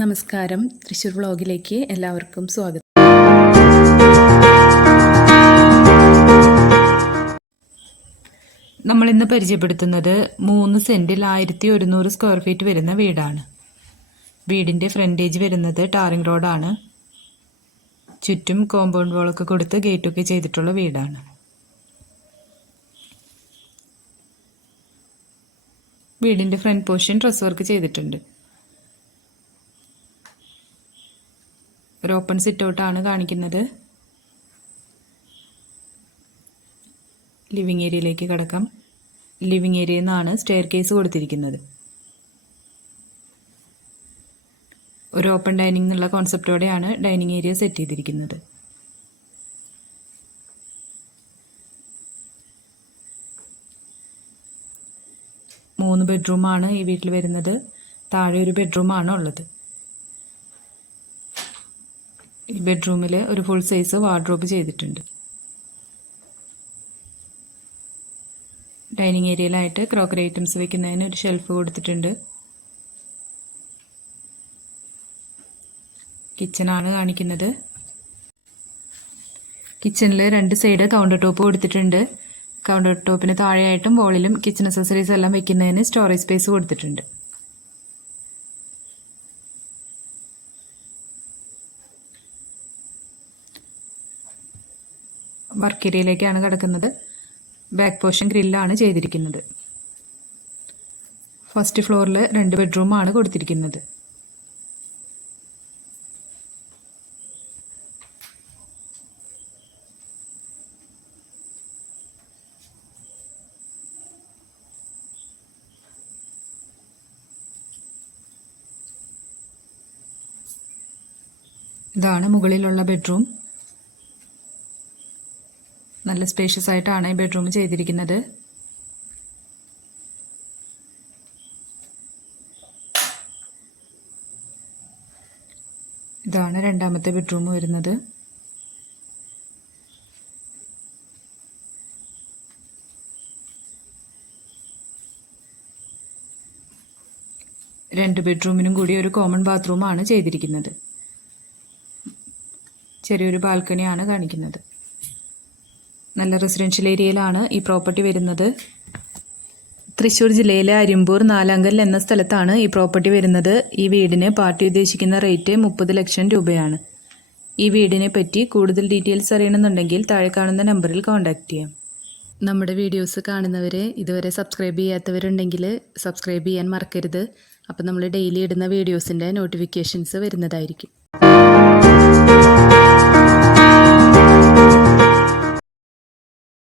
നമസ്കാരം. തൃശ്ശൂർ വ്ളോഗിലേക്ക് എല്ലാവർക്കും സ്വാഗതം. നമ്മൾ ഇന്ന് പരിചയപ്പെടുത്തുന്നത് മൂന്ന് സെന്റിൽ ആയിരത്തി ഒരുന്നൂറ് സ്ക്വയർ ഫീറ്റ് വരുന്ന വീടാണ്. വീടിന്റെ ഫ്രണ്ടേജ് വരുന്നത് ടാറിംഗ് റോഡാണ്. ചുറ്റും കോമ്പൗണ്ട് വാളൊക്കെ കൊടുത്ത് ഗേറ്റൊക്കെ ചെയ്തിട്ടുള്ള വീടാണ്. വീടിന്റെ ഫ്രണ്ട് പോർഷൻ ഡ്രസ് വർക്ക് ചെയ്തിട്ടുണ്ട്. ഒരു ഓപ്പൺ സിറ്റ് ഔട്ടാണ് കാണിക്കുന്നത്. ലിവിങ് ഏരിയയിലേക്ക് കിടക്കാം. ലിവിങ് ഏരിയയിൽ നിന്നാണ് സ്റ്റെയർ കേസ് കൊടുത്തിരിക്കുന്നത്. ഒരു ഓപ്പൺ ഡൈനിങ് എന്നുള്ള കോൺസെപ്റ്റോടെയാണ് ഡൈനിങ് ഏരിയ സെറ്റ് ചെയ്തിരിക്കുന്നത്. മൂന്ന് ബെഡ്റൂമാണ് ഈ വീട്ടിൽ വരുന്നത്. താഴെ ഒരു ബെഡ്റൂമാണ് ഉള്ളത്. ഈ ബെഡ്റൂമിൽ ഒരു ഫുൾ സൈസ് വാർഡ്രോബ് ചെയ്തിട്ടുണ്ട്. ഡൈനിങ് ഏരിയയിലായിട്ട് ക്രോക്കറി ഐറ്റംസ് വെക്കുന്നതിന് ഒരു ഷെൽഫ് കൊടുത്തിട്ടുണ്ട്. കിച്ചണാണ് കാണിക്കുന്നത്. കിച്ചണിൽ രണ്ട് സൈഡ് കൗണ്ടർ ടോപ്പ് കൊടുത്തിട്ടുണ്ട്. കൗണ്ടർ ടോപ്പിന് താഴെയായിട്ടും വോളിലും കിച്ചൺ അക്സസറീസ് എല്ലാം വെക്കുന്നതിന് സ്റ്റോറേജ് സ്പേസ് കൊടുത്തിട്ടുണ്ട്. വർക്ക് ഏരിയയിലേക്കാണ് കിടക്കുന്നത്. ബാക്ക് പോർഷൻ ഗ്രില്ലാണ് ചെയ്തിരിക്കുന്നത്. ഫസ്റ്റ് ഫ്ലോറിൽ രണ്ട് ബെഡ്റൂമാണ് കൊടുത്തിരിക്കുന്നത്. ഇതാണ് മുകളിലുള്ള ബെഡ്റൂം നല്ല സ്പേഷ്യസ് ആയിട്ടാണ് ഈ ബെഡ്റൂം ചെയ്തിരിക്കുന്നത്. ഇതാണ് രണ്ടാമത്തെ ബെഡ്റൂം വരുന്നത്. രണ്ട് ബെഡ്റൂമിനും കൂടി ഒരു കോമൺ ബാത്റൂമാണ് ചെയ്തിരിക്കുന്നത്. ചെറിയൊരു ബാൽക്കണിയാണ് കാണിക്കുന്നത്. നല്ല റെസിഡൻഷ്യൽ ഏരിയയിലാണ് ഈ പ്രോപ്പർട്ടി വരുന്നത്. തൃശ്ശൂർ ജില്ലയിലെ അരിമ്പൂർ നാലാങ്കൽ എന്ന സ്ഥലത്താണ് ഈ പ്രോപ്പർട്ടി വരുന്നത്. ഈ വീടിന് പാർട്ടി ഉദ്ദേശിക്കുന്ന റേറ്റ് മുപ്പത് ലക്ഷം രൂപയാണ്. ഈ വീടിനെ പറ്റി കൂടുതൽ ഡീറ്റെയിൽസ് അറിയണമെന്നുണ്ടെങ്കിൽ താഴെ കാണുന്ന നമ്പറിൽ കോൺടാക്റ്റ് ചെയ്യാം. നമ്മുടെ വീഡിയോസ് കാണുന്നവരെ ഇതുവരെ സബ്സ്ക്രൈബ് ചെയ്യാത്തവരുണ്ടെങ്കിൽ സബ്സ്ക്രൈബ് ചെയ്യാൻ മറക്കരുത്. അപ്പോൾ നമ്മൾ ഡെയിലി ഇടുന്ന വീഡിയോസിന്റെ നോട്ടിഫിക്കേഷൻസ് വരുന്നതായിരിക്കും.